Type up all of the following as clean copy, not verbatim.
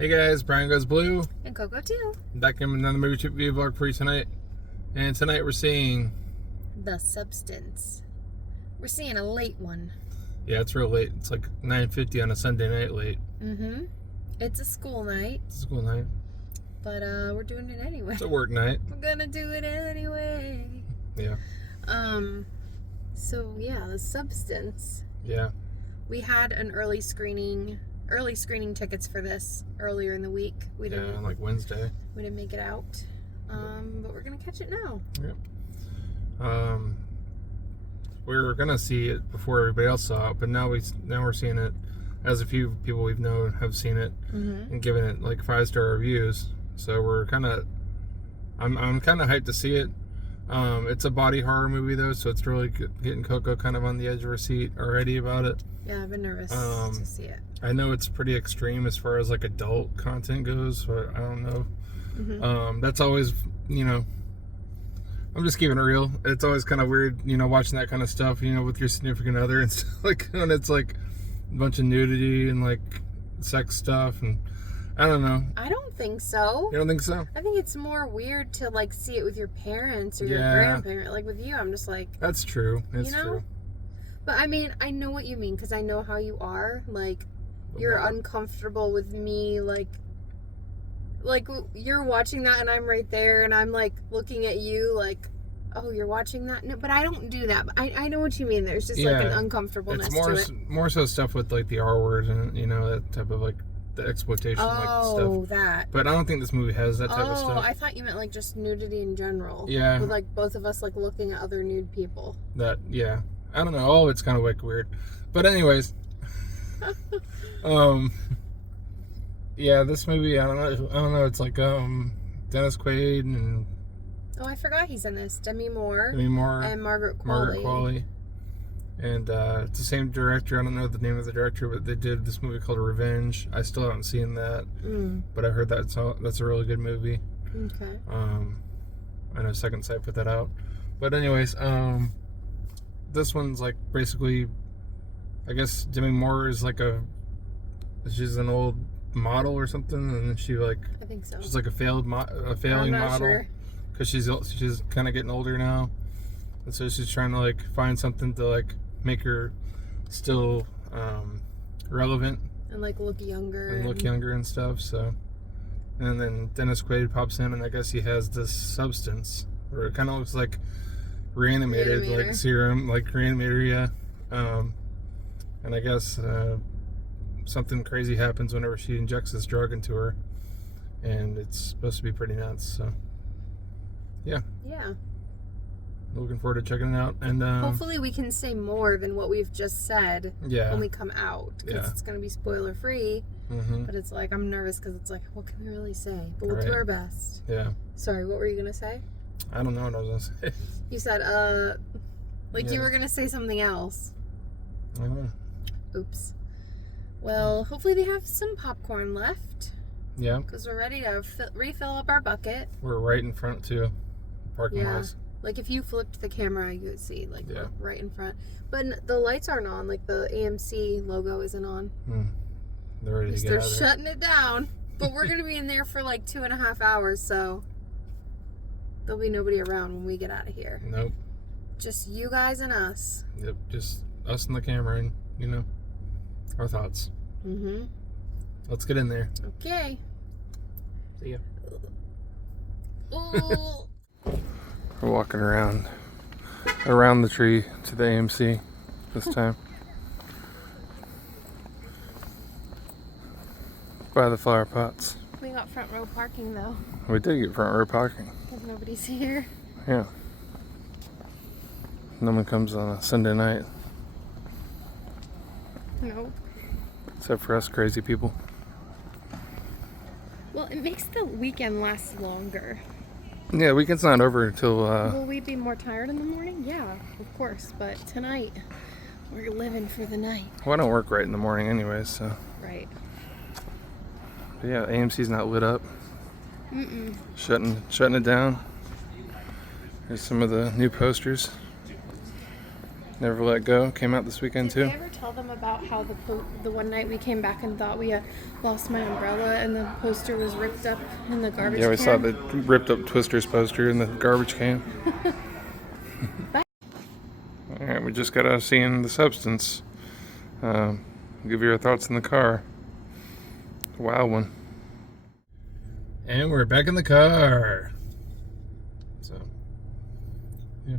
Hey guys, Brian Goes Blue. And Coco too. Back in another movie review vlog for you tonight. And tonight we're seeing... The Substance. We're seeing a late one. Yeah, it's real late. It's like 9:50 on a Sunday night late. Mm-hmm. It's a school night. It's a school night. But we're doing it anyway. It's a work night. We're gonna do it anyway. Yeah. So yeah, The Substance. Yeah. We had an early screening tickets for this earlier in the week. We didn't on like Wednesday. We didn't make it out. But we're gonna catch it now. Yeah. We were gonna see it before everybody else saw it, but now we're seeing it as a few people we've known have seen it and given it like 5-star reviews. So we're I'm kind of hyped to see it. It's a body horror movie though, so it's really getting Coco kind of on the edge of her seat already about it. Yeah, I've been nervous to see it. I know it's pretty extreme as far as like adult content goes, so I don't know. That's always, I'm just keeping it real. It's always kind of weird, watching that kind of stuff, with your significant other and stuff, like when it's like a bunch of nudity and like sex stuff, and I don't know. I don't think so. You don't think so? I think it's more weird to like see it with your parents or your grandparent. Like with you, I'm just like... That's true. It's true. But I mean, I know what you mean, because I know how you are. Like, you're uncomfortable with me, like you're watching that and I'm right there and I'm like looking at you like, oh, you're watching that? No, but I don't do that. But I know what you mean. There's just like an uncomfortableness to it. More so stuff with like the R word and, that type of like the exploitation like stuff. Oh, that. But I don't think this movie has that type of stuff. Oh, I thought you meant like just nudity in general. Yeah. With like both of us like looking at other nude people. Yeah. I don't know. Oh, it's kind of like weird. But anyways, yeah, this movie, I don't know. It's like Dennis Quaid and... Oh, I forgot he's in this. Demi Moore. And Margaret Qualley. Margaret Qualley. And it's the same director. I don't know the name of the director, but they did this movie called Revenge. I still haven't seen that, but I heard that's a really good movie. Okay. I know Second Sight put that out. But anyways, this one's like basically, I guess Demi Moore is like she's an old model or something, and she like, I think so. She's like a failing model because she's kind of getting older now, and so she's trying to like find something to like make her still relevant and like look younger and stuff. So, and then Dennis Quaid pops in, and I guess he has this substance where it kind of looks like reanimated like serum, like reanimator, yeah. And I guess something crazy happens whenever she injects this drug into her, and it's supposed to be pretty nuts. So yeah, looking forward to checking it out, and hopefully we can say more than what we've just said when we come out, because it's going to be spoiler free. But it's like, I'm nervous because it's like, what can we really say? But we'll do our best. Sorry, what were you gonna say? I don't know what I was gonna say. You said you were gonna say something else. I don't know. Oops. Well, hopefully they have some popcorn left. Yeah. Because we're ready to refill up our bucket. We're right in front too, parking wise. Like if you flipped the camera, you would see like right in front. But the lights aren't on. Like the AMC logo isn't on. They're ready to get out of there. They're shutting it down. But we're gonna be in there for like 2.5 hours, so there'll be nobody around when we get out of here. Nope. Just you guys and us. Yep. Just us and the camera and our thoughts. Let's get in there. Okay. See ya. Ooh. We're walking around the tree to the AMC this time. By the flower pots. We got front row parking though. We did get front row parking. Because nobody's here. Yeah. No one comes on a Sunday night. Nope. Except for us crazy people. Well, it makes the weekend last longer. Yeah, the weekend's not over until... Will we be more tired in the morning? Yeah, of course. But tonight, we're living for the night. Well, I don't work right in the morning anyways, so... Right. But yeah, AMC's not lit up. Shutting it down. Here's some of the new posters. Never Let Go came out this weekend too. Did I ever tell them about how the one night we came back and thought we lost my umbrella and the poster was ripped up in the garbage can? Yeah, we saw the ripped up Twisters poster in the garbage can. Alright, we just got out of seeing The Substance. Give you your thoughts in the car. Wild one. And we're back in the car. So, yeah.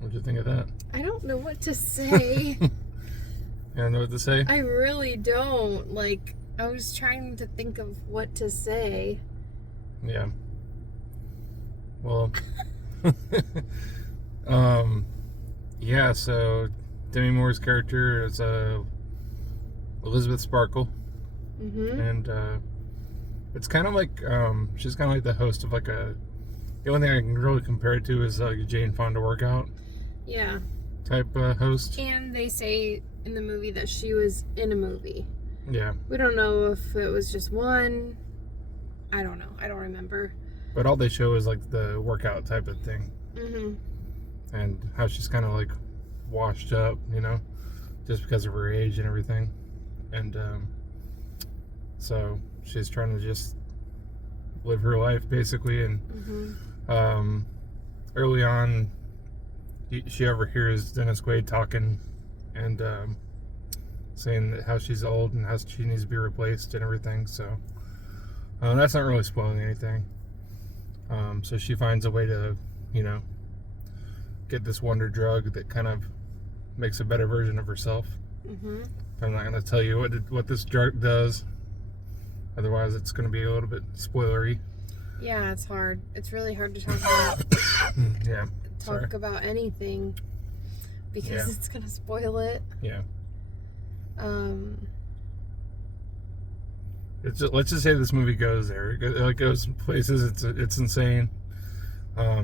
What'd you think of that? I don't know what to say. You don't know what to say? I really don't. Like, I was trying to think of what to say. Yeah. Well, yeah, so Demi Moore's character is Elizabeth Sparkle. Mm-hmm. And it's kind of like, she's kind of like the host of like the only thing I can really compare it to is like a Jane Fonda workout. Yeah. Type host. And they say in the movie that she was in a movie. Yeah. We don't know if it was just one. I don't know. I don't remember. But all they show is like the workout type of thing. Mm-hmm. And how she's kind of like washed up, you know, just because of her age and everything. And so she's trying to just live her life basically. And early on, she overhears Dennis Quaid talking and saying that how she's old and how she needs to be replaced and everything. So that's not really spoiling anything. So she finds a way to, you know, get this wonder drug that kind of makes a better version of herself. Mm-hmm. I'm not going to tell you what this drug does. Otherwise, it's going to be a little bit spoilery. Yeah, it's hard. It's really hard to talk about. Yeah. About anything because it's gonna spoil it. Yeah. It's just, let's just say this movie goes there. It goes places. It's insane. I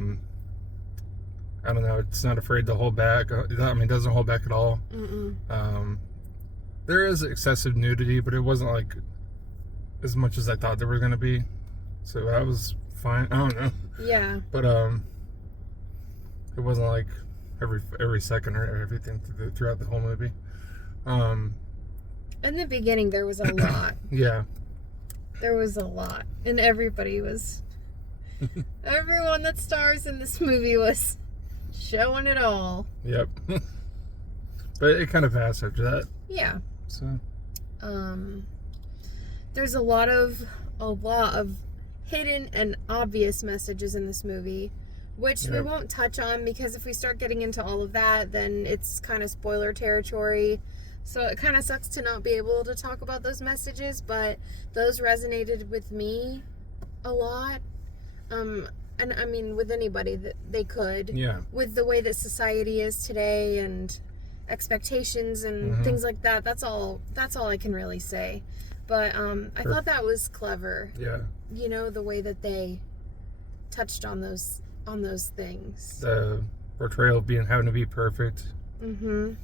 don't know. It's not afraid to hold back. I mean, it doesn't hold back at all. Mm-mm. There is excessive nudity, but it wasn't like as much as I thought there was gonna be. So that was fine. I don't know. Yeah. But it wasn't like every second or everything throughout the whole movie. In the beginning, there was a lot. Yeah. There was a lot. And everybody was... everyone that stars in this movie was showing it all. Yep. But it kind of passed after that. Yeah. So. There's a lot of hidden and obvious messages in this movie, which we won't touch on because if we start getting into all of that, then it's kind of spoiler territory. So it kind of sucks to not be able to talk about those messages, but those resonated with me a lot. And I mean, with anybody that they could. Yeah. With the way that society is today and expectations and things like that. That's all I can really say. But I thought that was clever. Yeah. You know, the way that they touched on those things. The portrayal of having to be perfect. Mm-hmm.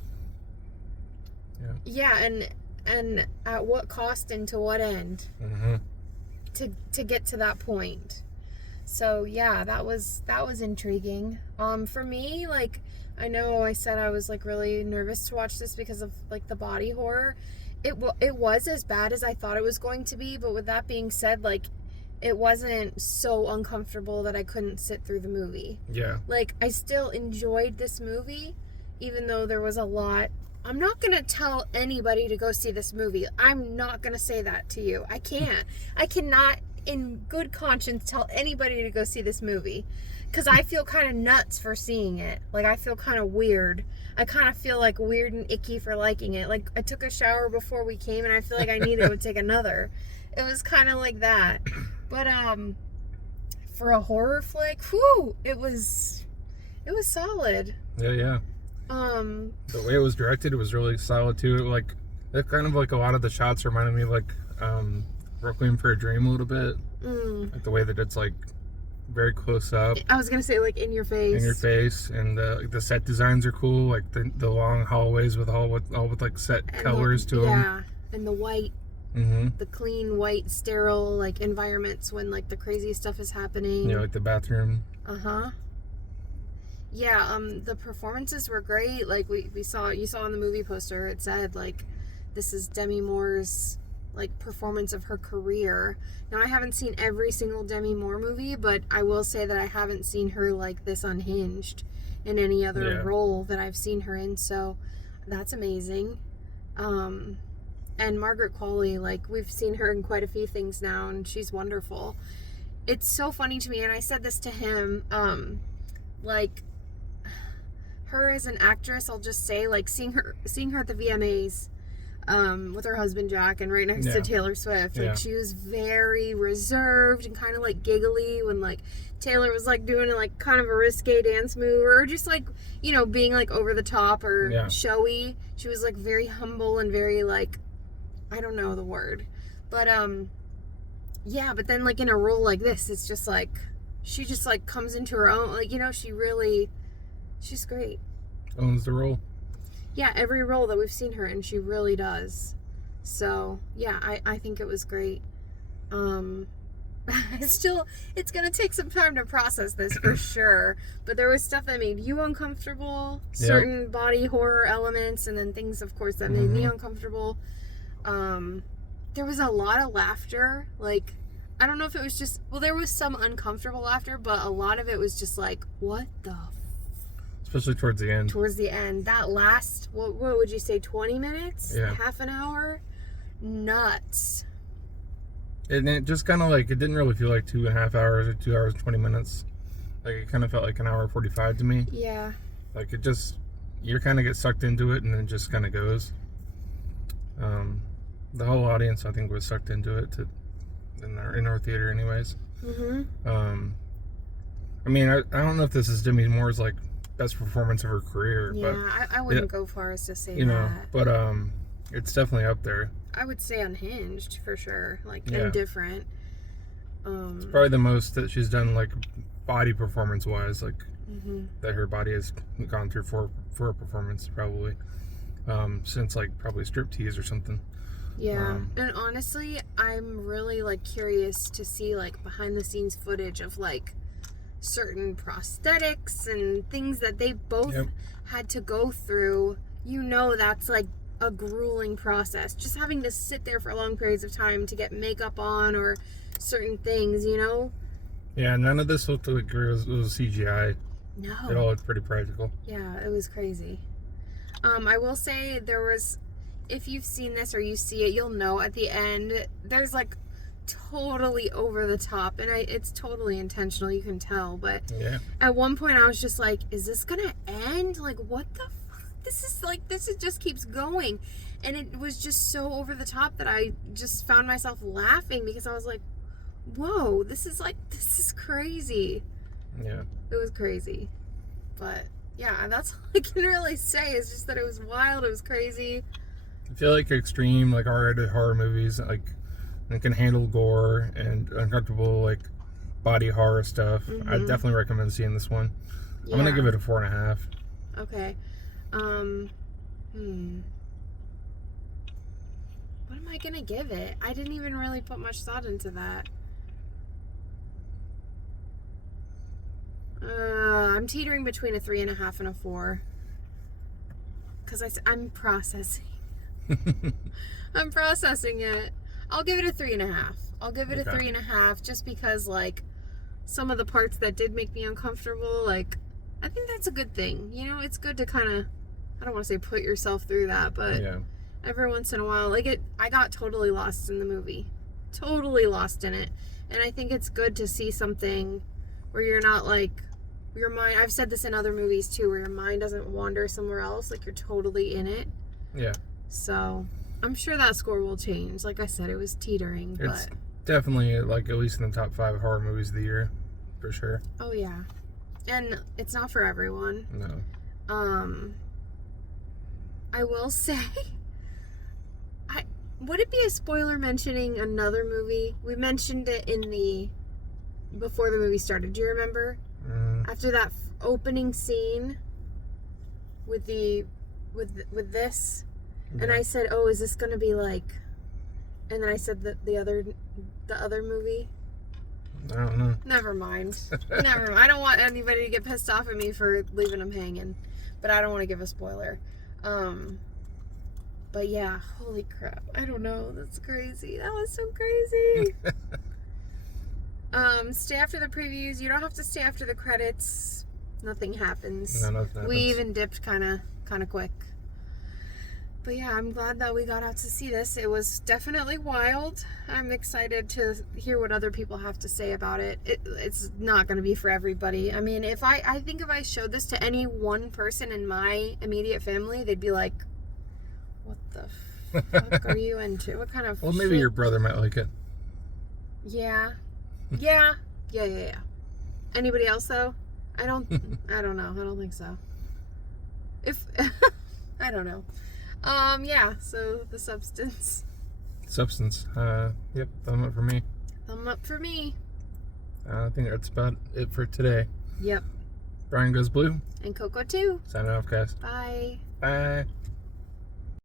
Yeah. Yeah, and at what cost and to what end? Mm-hmm. To get to that point. So yeah, that was intriguing. For me, like, I know I said I was like really nervous to watch this because of like the body horror. It was as bad as I thought it was going to be, but with that being said, like, it wasn't so uncomfortable that I couldn't sit through the movie. Yeah. Like, I still enjoyed this movie, even though there was a lot. I'm not going to tell anybody to go see this movie. I'm not going to say that to you. I can't. I cannot, in good conscience, tell anybody to go see this movie. Because I feel kind of nuts for seeing it. Like, I feel kind of weird. I kind of feel like weird and icky for liking it. Like, I took a shower before we came, and I feel like I needed to take another. It was kind of like that. But, for a horror flick, whew, it was solid. Yeah. The way it was directed, it was really solid, too. It kind of like a lot of the shots reminded me of, like, Requiem for a Dream a little bit. Like, the way that it's, like, very close up. I was gonna say, like, in your face. And the set designs are cool, like the long hallways with all with like set and colors to them. Yeah, and the white, the clean white sterile like environments when like the crazy stuff is happening. Yeah, like the bathroom. Yeah, the performances were great. Like you saw on the movie poster, it said like this is Demi Moore's like performance of her career. Now I haven't seen every single Demi Moore movie, but I will say that I haven't seen her like this unhinged in any other role that I've seen her in, so that's amazing. And Margaret Qualley, like we've seen her in quite a few things now, and she's wonderful. It's so funny to me, and I said this to him, like her as an actress, I'll just say, like seeing her at the VMAs with her husband Jack and right next to Taylor Swift, like she was very reserved and kind of like giggly when like Taylor was like doing like kind of a risque dance move or just like, you know, being like over the top or showy. She was like very humble and very like, I don't know the word, but but then like in a role like this, it's just like she just like comes into her own, like, you know, she's great. Owns the role. Yeah, every role that we've seen her in, she really does. So, yeah, I think it was great. It's going to take some time to process this for sure. But there was stuff that made you uncomfortable, certain body horror elements, and then things, of course, that made me uncomfortable. There was a lot of laughter. Like, I don't know if it was just, well, there was some uncomfortable laughter, but a lot of it was just like, what the especially towards the end. Towards the end. That last, what would you say, 20 minutes? Yeah. Half an hour? Nuts. And it just kind of like, it didn't really feel like 2.5 hours or 2 hours and 20 minutes. Like, it kind of felt like an hour 45 to me. Yeah. Like, it just, you kind of get sucked into it and then it just kind of goes. The whole audience, I think, was sucked into it in our theater anyways. Mm-hmm. I mean, I don't know if this is Demi Moore's, like, best performance of her career. Yeah, but I wouldn't go far as to say that. You know, but it's definitely up there. I would say unhinged for sure, like indifferent. It's probably the most that she's done, like body performance wise, like that her body has gone through for a performance probably since like probably Striptease or something. Yeah, and honestly, I'm really like curious to see like behind the scenes footage of like certain prosthetics and things that they both had to go through. You know, that's like a grueling process, just having to sit there for long periods of time to get makeup on or certain things, you know. Yeah, none of this looked like it was CGI. No, it all looked pretty practical. Yeah, it was crazy. I will say there was, if you've seen this or you see it, you'll know at the end there's like totally over the top, and it's totally intentional, you can tell, but at one point I was just like, is this gonna end? Like, what the fuck? This just keeps going, and it was just so over the top that I just found myself laughing because I was like, whoa, this is crazy. Yeah, it was crazy. But yeah, that's all I can really say, is just that it was wild, it was crazy. I feel like extreme, like R-rated horror movies, like, and can handle gore and uncomfortable like body horror stuff. I definitely recommend seeing this one. I'm gonna give it a 4.5. Okay. What am I gonna give it? I didn't even really put much thought into that. I'm teetering between a 3.5 and a 4. Because I'm processing. I'm processing it. I'll give it a 3.5. I'll give it a 3.5 just because, like, some of the parts that did make me uncomfortable, like, I think that's a good thing. You know, it's good to kind of, I don't want to say put yourself through that, but every once in a while, like, I got totally lost in the movie. Totally lost in it. And I think it's good to see something where you're not, like, your mind, I've said this in other movies too, where your mind doesn't wander somewhere else, like, you're totally in it. Yeah. So I'm sure that score will change. Like I said, it was teetering, it's but definitely like at least in the top 5 horror movies of the year, for sure. Oh yeah, and it's not for everyone. No. I will say, would it be a spoiler mentioning another movie? We mentioned it before the movie started. Do you remember? After that opening scene with this. And I said, "Oh, is this gonna be like?" And then I said that the other movie. I don't know. Never mind. Never mind. I don't want anybody to get pissed off at me for leaving them hanging. But I don't want to give a spoiler. But yeah, holy crap. I don't know. That's crazy. That was so crazy. Stay after the previews. You don't have to stay after the credits. Nothing happens. No, nothing happens. We even dipped kind of quick. But yeah, I'm glad that we got out to see this. It was definitely wild. I'm excited to hear what other people have to say about it. It's not going to be for everybody. I mean, I think if I showed this to any one person in my immediate family, they'd be like, what the fuck are you into? What kind of Well, maybe your brother might like it. Yeah. Yeah. Anybody else though? I don't know. I don't think so. I don't know. Yeah, so the Substance. Yep, thumb up for me. Thumb up for me. I think that's about it for today. Yep. Brian Goes Blue. And Coco too. Signing off, guys. Bye. Bye.